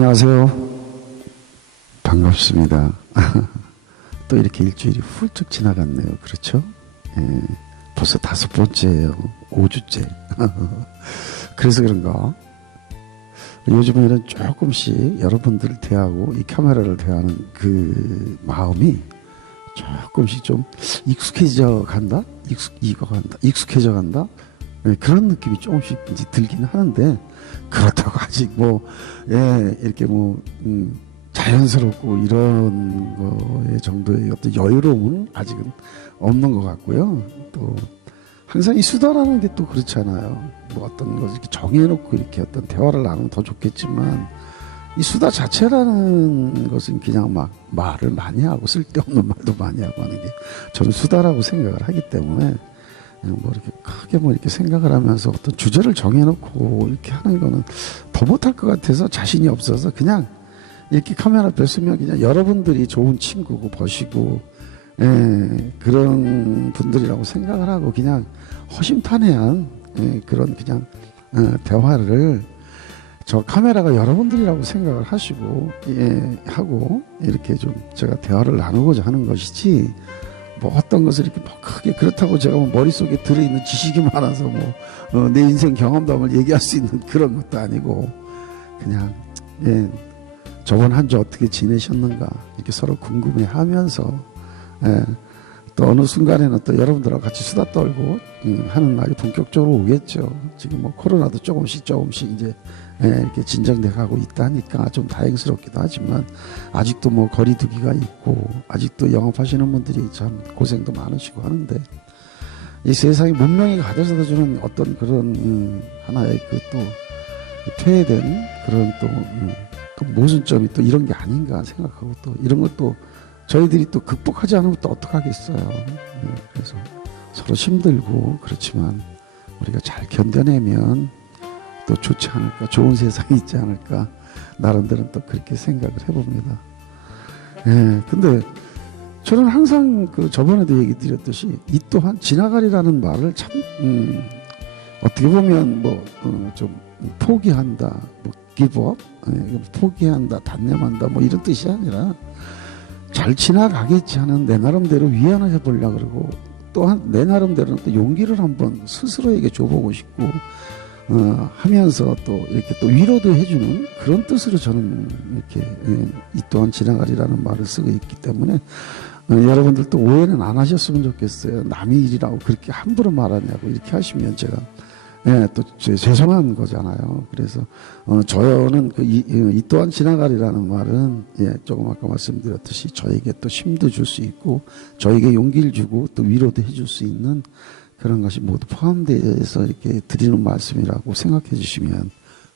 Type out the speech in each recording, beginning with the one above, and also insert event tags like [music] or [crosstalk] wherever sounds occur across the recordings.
안녕하세요. 반갑습니다. [laughs] 또 이렇게 일주일이 훌쩍 지나갔네요. 그렇죠? 예, 벌써 다섯 번째예요. 5주째. [laughs] 그래서 그런가? 요즘에는 조금씩 여러분들을 대하고 이 카메라를 대하는 그 마음이 조금씩 좀 익숙해져 간다? 익숙, 익어 간다? 익숙해져 간다? 예, 그런 느낌이 조금씩 이제 들긴 하는데, 그렇다고 [laughs] 아직 뭐, 예, 이렇게 뭐, 음, 자연스럽고 이런 거의 정도의 어떤 여유로움은 아직은 없는 것 같고요. 또, 항상 이 수다라는 게 또 그렇잖아요. 뭐 어떤 것을 이렇게 정해놓고 이렇게 어떤 대화를 나누면 더 좋겠지만, 이 수다 자체라는 것은 그냥 막 말을 많이 하고 쓸데없는 [laughs] 말도 많이 하고 하는 게 저는 수다라고 생각을 하기 때문에 그냥 뭐 이렇게 크게 뭐 이렇게 생각을 하면서 어떤 주제를 정해놓고 이렇게 하는 거는 더 못할 것 같아서 자신이 없어서 그냥 이렇게 카메라 앞에 서면 그냥 여러분들이 좋은 친구고 보시고 예, 그런 분들이라고 생각을 하고 그냥 허심탄회한 예, 그런 그냥 어, 대화를 저 카메라가 여러분들이라고 생각을 하시고 예, 하고 이렇게 좀 제가 대화를 나누고자 하는 것이지 뭐 어떤 것을 이렇게 뭐 크게 그렇다고 제가 뭐 머릿속에 들어있는 지식이 많아서 뭐내 인생 경험담을 얘기할 수 있는 그런 것도 아니고 그냥 예, 저번 한 주 어떻게 지내셨는가 이렇게 서로 궁금해 하면서 예, 또 어느 순간에는 또 여러분들하고 같이 수다 떨고 음, 하는 날이 본격적으로 오겠죠. 지금 뭐 코로나도 조금씩 조금씩 이제 예, 이렇게 진정돼 가고 있다니까 좀 다행스럽기도 하지만 아직도 뭐 거리두기가 있고 아직도 영업하시는 분들이 참 고생도 많으시고 하는데 이 세상에 문명이 가져다 주는 어떤 그런 음, 하나의 그 또 퇴해된 그런 또, 음, 또 모순점이 또 이런 게 아닌가 생각하고 또 이런 것도 저희들이 또 극복하지 않으면 또 어떡하겠어요. 음, 그래서 서로 힘들고 그렇지만 우리가 잘 견뎌내면 또 좋지 않을까, 좋은 세상이 있지 않을까, 나름대로 또 그렇게 생각을 해봅니다. 예, 근데 저는 항상 그 저번에도 얘기 드렸듯이 이 또한 지나가리라는 말을 참, 음, 어떻게 보면 뭐, 어, 좀 포기한다, 뭐, 기브업, 예, 포기한다, 단념한다, 뭐 이런 뜻이 아니라 잘 지나가겠지 하는 내 나름대로 위안을 해보려고 그러고 또한 내 나름대로는 또 용기를 한번 스스로에게 줘보고 싶고 어, 하면서 또 이렇게 또 위로도 해주는 그런 뜻으로 저는 이렇게 예, 이 또한 지나가리라는 말을 쓰고 있기 때문에 어, 여러분들도 오해는 안 하셨으면 좋겠어요. 남의 일이라고 그렇게 함부로 말하냐고 이렇게 하시면 제가 예, 또 죄- 죄송한 거잖아요. 그래서 어, 저는 그 이, 이 또한 지나가리라는 말은 예, 조금 아까 말씀드렸듯이 저에게 또 힘도 줄 수 있고 저에게 용기를 주고 또 위로도 해줄 수 있는 그런 것이 모두 포함되어서 이렇게 드리는 말씀이라고 생각해 주시면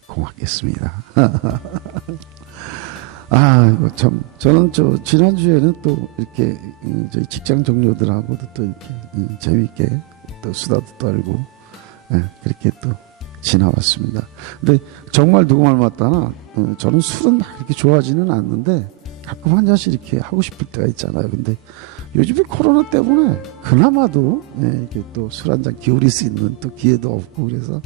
고맙겠습니다. [laughs] 아, 참, 저는 저, 지난주에는 또 이렇게, 음, 저희 직장 동료들하고도 또 이렇게, 음, 재밌게 또 수다도 떨고, 예, 그렇게 또 지나왔습니다. 근데 정말 누구 말 맞다나, 어, 저는 술은 막 이렇게 좋아하지는 않는데, 가끔 한 잔씩 이렇게 하고 싶을 때가 있잖아요. 근데 요즘에 코로나 때문에 그나마도 예, 이렇게 또 술 한 잔 기울일 수 있는 또 기회도 없고 그래서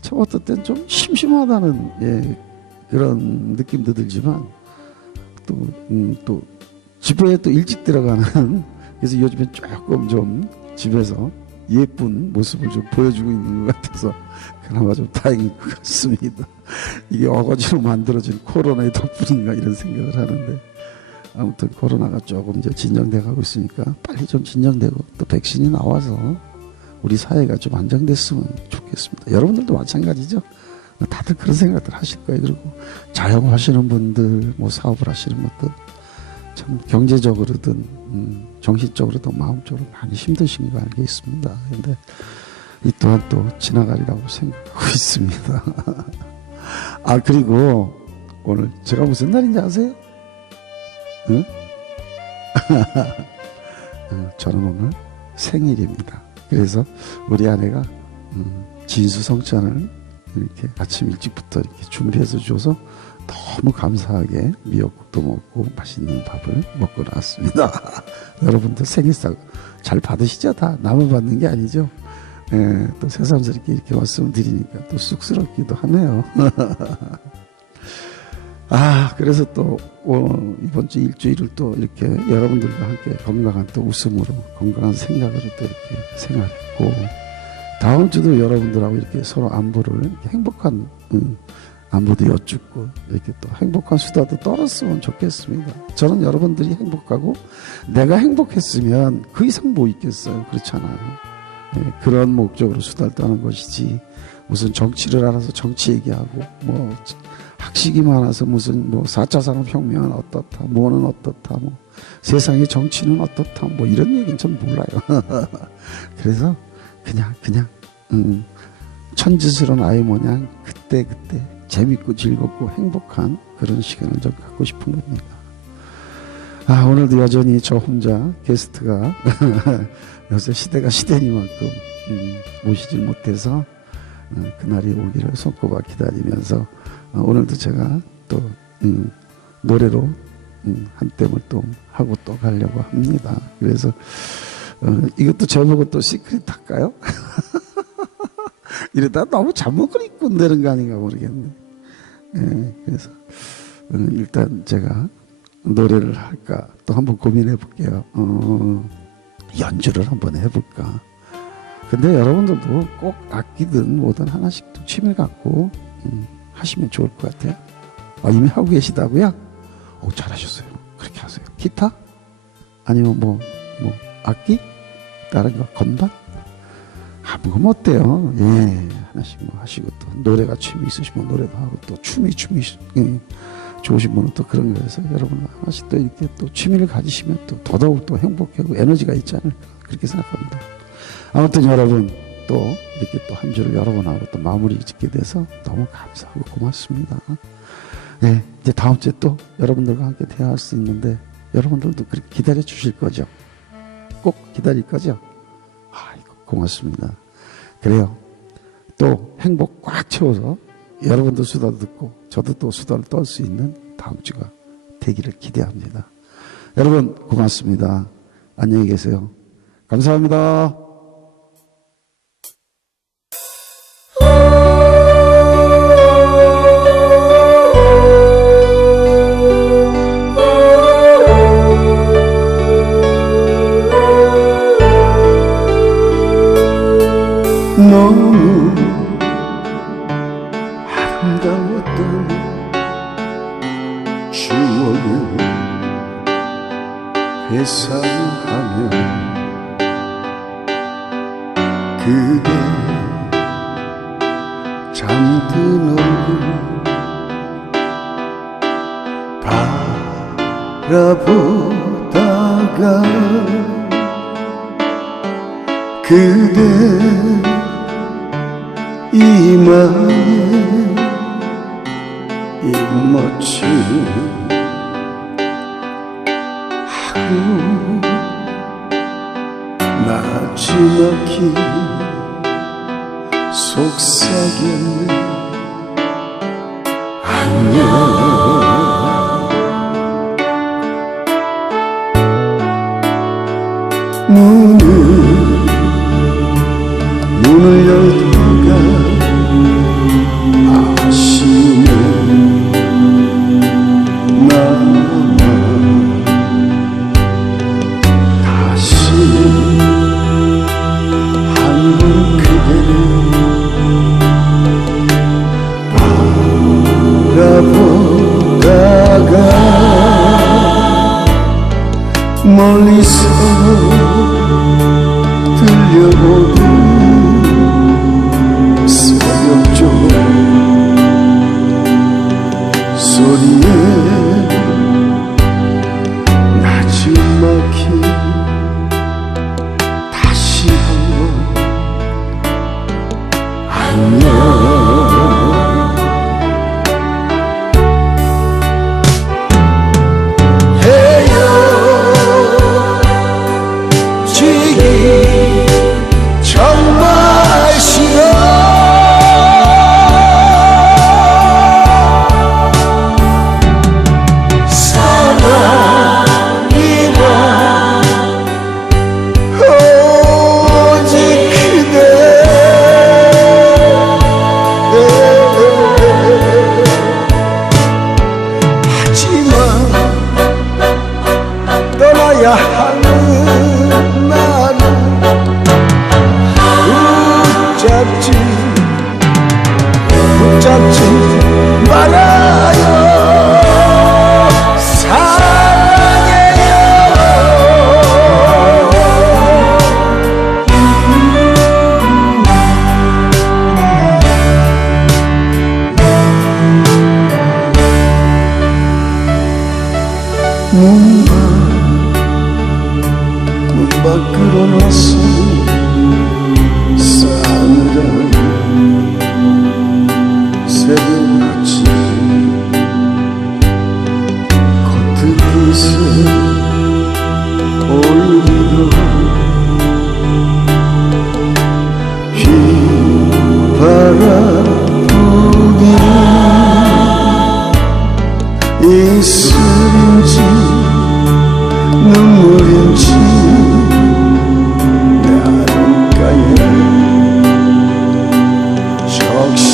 참 어떨 땐 좀 심심하다는 예, 그런 느낌도 들지만 또, 음, 또 집에 또 일찍 들어가는 [laughs] 그래서 요즘에 조금 좀 집에서 예쁜 모습을 좀 보여주고 있는 것 같아서 그나마 좀 다행인 것 같습니다. 이게 어거지로 만들어진 코로나의 덕분인가 이런 생각을 하는데 아무튼 코로나가 조금 이제 진정돼 가고 있으니까 빨리 좀 진정되고 또 백신이 나와서 우리 사회가 좀 안정됐으면 좋겠습니다. 여러분들도 마찬가지죠. 다들 그런 생각들 하실 거예요. 그리고 자영업 하시는 분들, 뭐 사업을 하시는 분들 참 경제적으로든 음, 정신적으로든 마음적으로 많이 힘드신 거 알고 있습니다. 근데 이 또한 또 지나가리라고 생각하고 [laughs] 있습니다. 아 그리고 오늘 제가 무슨 날인지 아세요? 응? [laughs] 어, 저는 오늘 생일입니다. 그래서 우리 아내가 음, 진수성찬을 이렇게 아침 일찍부터 이렇게 준비해서 줘서 너무 감사하게 미역국도 먹고 맛있는 밥을 먹고 나왔습니다. [laughs] 여러분들 생일상 잘 받으시죠? 다 남을 받는 게 아니죠? 예, 또 새삼스럽게 이렇게 말씀을 드리니까 또 쑥스럽기도 하네요. [laughs] 아, 그래서 또, 어, 이번 주 일주일을 또 이렇게 여러분들과 함께 건강한 또 웃음으로, 건강한 생각으로 또 이렇게 생활했고, 다음 주도 여러분들하고 이렇게 서로 안부를 이렇게 행복한, 음, 안부도 여쭙고, 이렇게 또 행복한 수다도 떨었으면 좋겠습니다. 저는 여러분들이 행복하고, 내가 행복했으면 그 이상 뭐 있겠어요. 그렇잖아요. 예, 그런 목적으로 수다를 떠는 것이지, 무슨 정치를 알아서 정치 얘기하고, 뭐, 학식이 많아서 무슨 뭐 4차 산업혁명은 어떻다, 뭐는 어떻다, 뭐 세상의 정치는 어떻다, 뭐 이런 얘기는 전 몰라요. [laughs] 그래서 그냥 그냥 음, 천지스러운 아이 모양 그때 그때 재밌고 즐겁고 행복한 그런 시간을 좀 갖고 싶은 겁니다. 아 오늘도 여전히 저 혼자 게스트가 [laughs] 요새 시대가 시대니만큼 음, 모시질 못해서 어, 그날이 오기를 손꼽아 기다리면서 어, 오늘도 제가 또 음, 노래로 음, 한 땜을 또 하고 또 가려고 합니다. 그래서 어, 이것도 저보고 또 시크릿 할까요? [laughs] 이러다 너무 잘못을 입고 되는 거 아닌가 모르겠네. 예, 그래서 어, 일단 제가 노래를 할까 또 한번 고민해 볼게요. 어, 연주를 한번 해볼까. 근데 여러분들도 꼭 악기든 뭐든 하나씩 또 취미를 갖고 음, 하시면 좋을 것 같아요. 아, 이미 하고 계시다고요? 오, 잘하셨어요. 그렇게 하세요. 기타? 아니면 뭐, 뭐, 악기? 다른 거, 건반? 아, 뭐면 어때요? 예, 하나씩 뭐 하시고 또 노래가 취미 있으시면 노래도 하고 또 춤이 춤이 예, 좋으신 분은 또 그런 거에서 여러분 하나씩 또 이렇게 또 취미를 가지시면 또 더더욱 또 행복하고 에너지가 있지 않을까 그렇게 생각합니다. 아무튼 여러분 또 이렇게 또 한 주를 여러분하고 또 마무리 짓게 돼서 너무 감사하고 고맙습니다. 네, 이제 다음 주에 또 여러분들과 함께 대화할 수 있는데 여러분들도 그렇게 기다려 주실 거죠? 꼭 기다릴 거죠? 아이고 고맙습니다. 그래요. 또 행복 꽉 채워서 여러분도 수다도 듣고 저도 또 수다를 떨 수 있는 다음 주가 되기를 기대합니다. 여러분 고맙습니다. 안녕히 계세요. 감사합니다. 추억을 회상하며 그대 잠든 얼굴 바라보다가 그대 이마에 입맞춤 하고 나지막히 속삭였네 안녕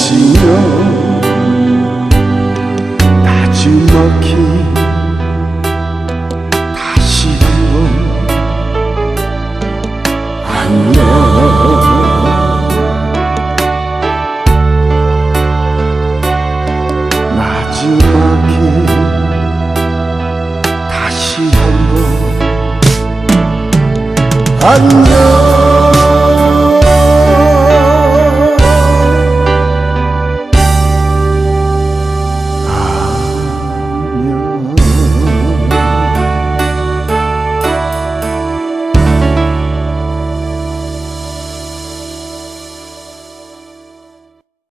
적시며 나지막히 다시 한번 안녕 마지막에 다시 한번 안녕